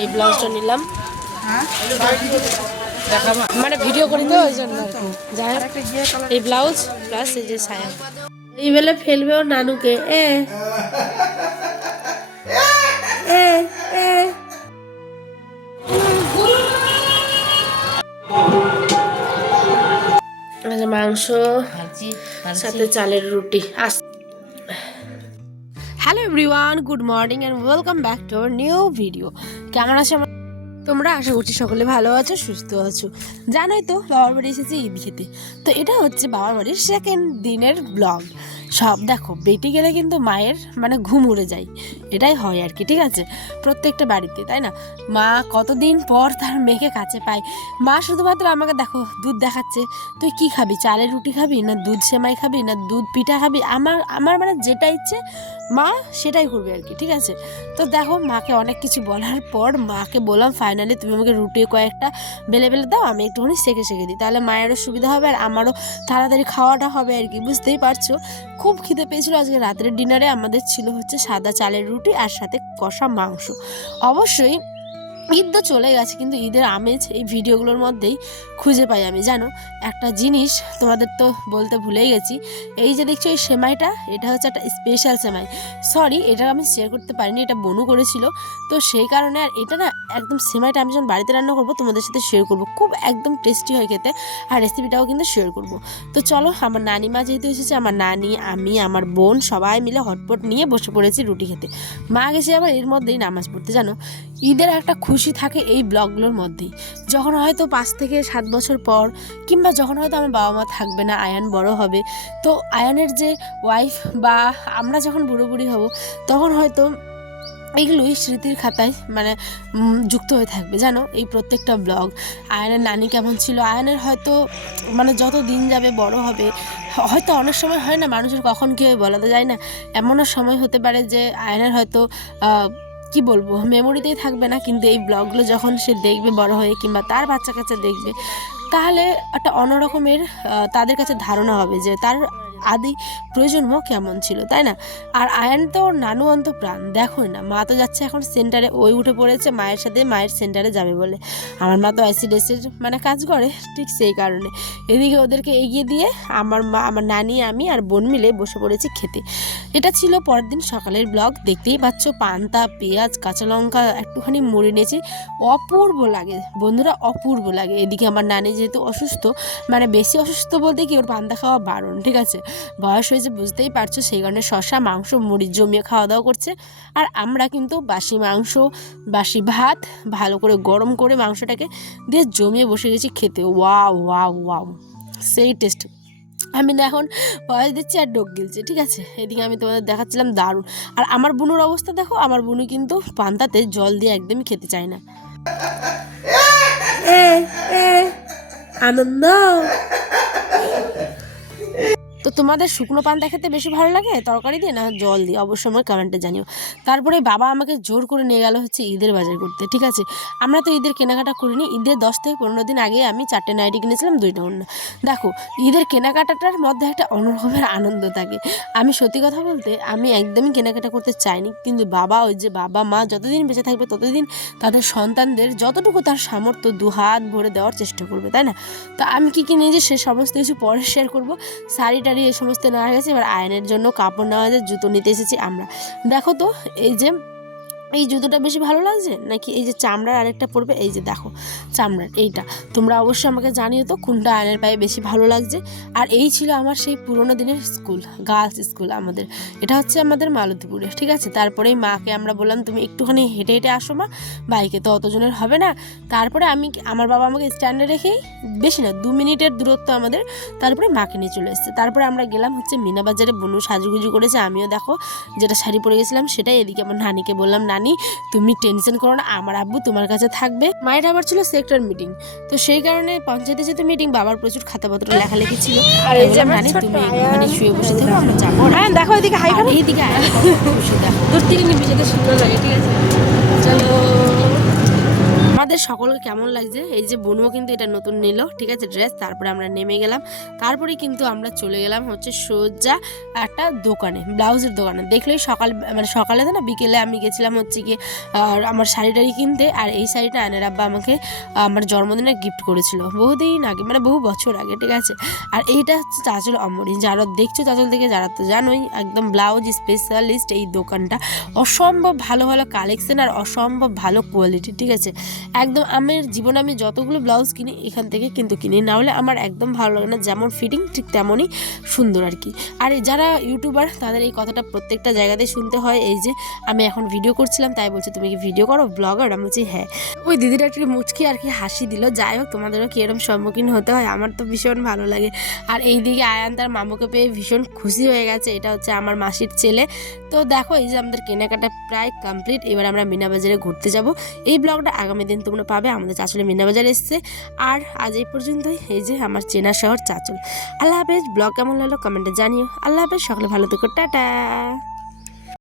এই ব্লাউজটা নিলাম, মানে ভিডিও করি তো ওই জন্য আর কি। যাই হোক, এই ব্লাউজ প্লাস এই যে সায়া। এই বেলে ফেলবে ও নানুকে। এ এ এ মাংস সাথে চালের রুটি। Hello everyone, good morning and welcome back to our new video. কেমন আছো তোমরা? আশা করছি সকলে ভালো আছো, সুস্থ আছো। জানোই তো বাবার বাড়ি এসেছি ঈদ খেতে। তো এটা হচ্ছে বাবার বাড়ির সেকেন্ড দিনের ব্লগ। সব দেখো, বেটি গেলে কিন্তু মায়ের মানে ঘুম উড়ে যায়, এটাই হয় আর কি। ঠিক আছে, প্রত্যেকটা বাড়িতে, তাই না? মা কতদিন পর তার মেয়েকে কাছে পায়। মা শুধুমাত্র আমাকে দেখো দুধ দেখাচ্ছে, তুই কি খাবি, চালের রুটি খাবি না দুধ সেমাই খাবি না দুধ পিঠা খাবি, আমার মানে যেটা ইচ্ছে মা সেটাই করবে আর কি। ঠিক আছে, তো দেখো মাকে অনেক কিছু বলার পর মাকে বললাম ফাইনালি তুমি আমাকে রুটি কয়েকটা বেলে বেলে দাও, আমি একটুখানি সেঁকে দিই, তাহলে মায়েরও সুবিধা হবে আর আমারও তাড়াতাড়ি খাওয়াটা হবে আর কি। বুঝতেই পারছো, খুব খিদে পেয়েছিল। আজকে রাতের ডিনারে আমাদের ছিল হচ্ছে সাদা চালের রুটি আর সাথে কষা মাংস। অবশ্যই ঈদ তো চলে গেছে, কিন্তু ঈদের আমেজ এই ভিডিওগুলোর মধ্যেই খুঁজে পাই আমি। জানো একটা জিনিস তোমাদের তো বলতে ভুলেই গেছি, এই যে দেখছো এই সেমাইটা, এটা হচ্ছে একটা স্পেশাল সেমাই। সরি, এটা আমি শেয়ার করতে পারিনি, এটা বনু করেছিল, তো সেই কারণে। আর এটা না একদম সেমাইটা আমি যখন বাড়িতে রান্না করবো তোমাদের সাথে শেয়ার করবো, খুব একদম টেস্টি হয় খেতে, আর রেসিপিটাও কিন্তু শেয়ার করবো। তো চলো, আমার নানিমা যেহেতু এসেছে, আমার নানি, আমি, আমার বোন সবাই মিলে হটপট নিয়ে বসে পড়েছি রুটি খেতে। মা গেছে আবার এর মধ্যেই নামাজ পড়তে। জানো ঈদের একটা খুশি থাকে এই ব্লগগুলোর মধ্যেই, যখন হয়তো 5 থেকে 7 বছর পর, কিংবা যখন হয়তো আমার বাবা মা থাকবে না, আয়ান বড় হবে, তো আয়ানের যে ওয়াইফ বা আমরা যখন বুড়ো বুড়ি হব, তখন হয়তো এইগুলোই স্মৃতির খাতায় মানে যুক্ত হয়ে থাকবে। জানো এই প্রত্যেকটা ব্লগ, আয়ানের নানি কেমন ছিল, আয়ানের হয়তো মানে যত দিন যাবে বড় হবে, হয়তো অনেক সময় হয় না মানুষের কখন কী হয় বলা তো যায় না, এমনও সময় হতে পারে যে আয়ানের হয়তো কি বলবো মেমোরিতেই থাকবে না, কিন্তু এই ব্লগগুলো যখন সে দেখবে বড় হয়ে, কিংবা তার বাচ্চা কাছে দেখবে, তাহলে একটা অন্যরকমের তাদের কাছে ধারণা হবে যে তার আদি প্রয়োজনও কেমন ছিল, তাই না? আর আয়ান তো ওর নানু অন্ত প্রাণ, দেখোই না, মা তো যাচ্ছে এখন সেন্টারে, ওই উঠে পড়েছে মায়ের সাথে, মায়ের সেন্টারে যাবে বলে। আমার মা তো অ্যাসিডেসের মানে কাজ করে, ঠিক সেই কারণে এদিকে ওদেরকে এগিয়ে দিয়ে আমার মা, আমার নানি, আমি আর বোন মিলে বসে পড়েছি খেতে। এটা ছিল পরের দিন সকালের ব্লগ। দেখতেই পাচ্ছ পান্তা, পেঁয়াজ, কাঁচা লঙ্কা, একটুখানি মুড়ি নিয়েছি, অপূর্ব লাগে বন্ধুরা, অপূর্ব লাগে। এদিকে আমার নানি যেহেতু অসুস্থ, মানে বেশি অসুস্থ বলতে কি, ওর পান্তা খাওয়া বারণ, ঠিক আছে, বয়স হয়েছে বুঝতেই পারছো, সেই কারণে শশা মাংস মুড়ি জমিয়ে খাওয়া দাওয়া করছে। আর আমরা কিন্তু বাসি মাংস, বাসি ভাত ভালো করে গরম করে মাংসটাকে দিয়ে জমিয়ে বসে গেছি খেতে। ওয়াও ওয়াও ওয়াও, সেই টেস্ট। আমি না এখন ভয়েস দিচ্ছি আর ডোক গিলছে, ঠিক আছে। এদিকে আমি তোমাদের দেখাচ্ছিলাম দারুণ। আর আমার বুনুর অবস্থা দেখো, আমার বুনু কিন্তু পান্তাতে জল দিয়ে একদমই খেতে চায় না। আনন্দ। তো তোমাদের শুকনো পান্তা খেতে বেশি ভালো লাগে তরকারি দিয়ে না জল দিয়ে, অবশ্যই আমার কমেন্টে জানিও। তারপরে বাবা আমাকে জোর করে নিয়ে গেল হচ্ছে ঈদের বাজার করতে, ঠিক আছে। আমরা তো ঈদের কেনাকাটা করিনি, ঈদের 10 থেকে 15 দিন আগে আমি 4টে নাইটি কিনেছিলাম, 2টা ওড়না। দেখো ঈদের কেনাকাটাটার মধ্যে একটা অন্যরকমের আনন্দ থাকে। আমি সত্যি কথা বলতে আমি একদমই কেনাকাটা করতে চাইনি, কিন্তু বাবা, ওই যে বাবা মা যতদিন বেঁচে থাকবে ততদিন তাদের সন্তানদের যতটুকু তার সামর্থ্য 2 হাত ভরে দেওয়ার চেষ্টা করবে, তাই না? তো আমি কী কিনেছি সে সমস্ত কিছু পরে শেয়ার করবো। শাড়িটা এই সমস্ত নেওয়া গেছে, এবার আয়নের জন্য কাপড় নেওয়া যায়, জুতো নিতে এসেছি আমরা। দেখো তো এই যে এই জুতোটা বেশি ভালো লাগছে নাকি এই যে চামড়ার আরেকটা পরবে, এই যে দেখো চামড়ার এইটা, তোমরা অবশ্যই আমাকে জানিও তো কোনটা আয়নের পায়ে বেশি ভালো লাগছে। আর এই ছিল আমার সেই পুরোনো দিনের স্কুল, গার্লস স্কুল আমাদের, এটা হচ্ছে আমাদের মালতীপুরে, ঠিক আছে। তারপরেই মাকে আমরা বললাম তুমি একটুখানি হেঁটে হেঁটে আসো মা, বাইকে তো অতজনের হবে না। তারপরে আমার বাবা আমাকে স্ট্যান্ডে রেখেই, বেশি না 2 মিনিটের দূরত্ব আমাদের, তারপরে মাকে নিয়ে চলে এসেছে। তারপরে আমরা গেলাম হচ্ছে মিনা বাজারে, বনু সাজুগুজু করেছে, আমিও দেখো যেটা শাড়ি পরে গেছিলাম সেটাই। এদিকে আমার নানিকে বললাম নানি তুমি টেনশন করো না, আমার আব্বু তোমার কাছে থাকবে। মায়ের আবার ছিল সেক্টর মিটিং, তো সেই কারণে পঞ্চায়েতে যেতে মিটিং, বাবার প্রচুর খাতাপত্র লেখালেখি ছিল। আর এই যে নানি তুমি একটুখানি শুয়ে বসে থাকো, আমরা যাবো। হ্যাঁ দেখো এদিকে হাই করো, এইদিকে খুশি দেখো, দূর থেকে নিবি যেতে সুন্দর লাগে, ঠিক আছে। চলো তোমাদের সকলকে কেমন লাগছে? এই যে বনুও কিন্তু এটা নতুন নিল, ঠিক আছে, ড্রেস। তারপরে আমরা নেমে গেলাম, তারপরে কিন্তু আমরা চলে গেলাম হচ্ছে সোজা একটা দোকানে, ব্লাউজের দোকানে। দেখলেই সকালে তো না, বিকেলে আমি গেছিলাম হচ্ছে কি আমার শাড়ি টাড়ি কিনতে। আর এই শাড়িটা আয়নের আব্বা আমাকে আমার জন্মদিনে গিফট করেছিল বহুদিন আগে, বহু বছর আগে, ঠিক আছে। আর এইটা হচ্ছে চাঁচল অমরি, যারা দেখছো চাঁচল থেকে, যারা তো জানোই একদম ব্লাউজ স্পেশালিস্ট এই দোকানটা। অসম্ভব ভালো ভালো কালেকশন আর অসম্ভব ভালো কোয়ালিটি, ঠিক আছে। একদম আমার জীবনে আমি যতগুলো ব্লাউজ কিনি এখান থেকে কিন্তু কিনি, না হলে আমার একদম ভালো লাগে না। যেমন ফিটিং ঠিক তেমনই সুন্দর আর কি। আর যারা ইউটিউবার তাদের এই কথাটা প্রত্যেকটা জায়গাতেই শুনতে হয়। এই যে আমি এখন ভিডিও করছিলাম, তাই বলছে তুমি কি ভিডিও করো, ব্লগার? আমি বলছি হ্যাঁ। ওই দিদিটা একটু মুচকি আর কি হাসি দিল। যাই হোক, তোমাদেরও কি এরকম সম্মুখীন হতে হয়? আমার তো ভীষণ ভালো লাগে। আর এইদিকে আয়ান তার মামুকে পেয়ে ভীষণ খুশি হয়ে গেছে। এটা হচ্ছে আমার মাসির ছেলে। তো দেখো, এই যে আমাদের কেনাকাটা প্রায় কমপ্লিট। এবার আমরা মিনাবাজারে ঘুরতে যাব। এই ব্লগটা আগামী দিন তোমরা পাবে। আমাদের চাঁচলে মিনাবাজার এসছে। আর আজ এই পর্যন্তই। এই যে আমার চেনা শহর চাঁচল। আল্লাহ হাফেজ। ব্লগ কেমন লাগলো কমেন্টে জানিও। আল্লাহ হাফেজ, সকলে ভালো থেকো, টাটা।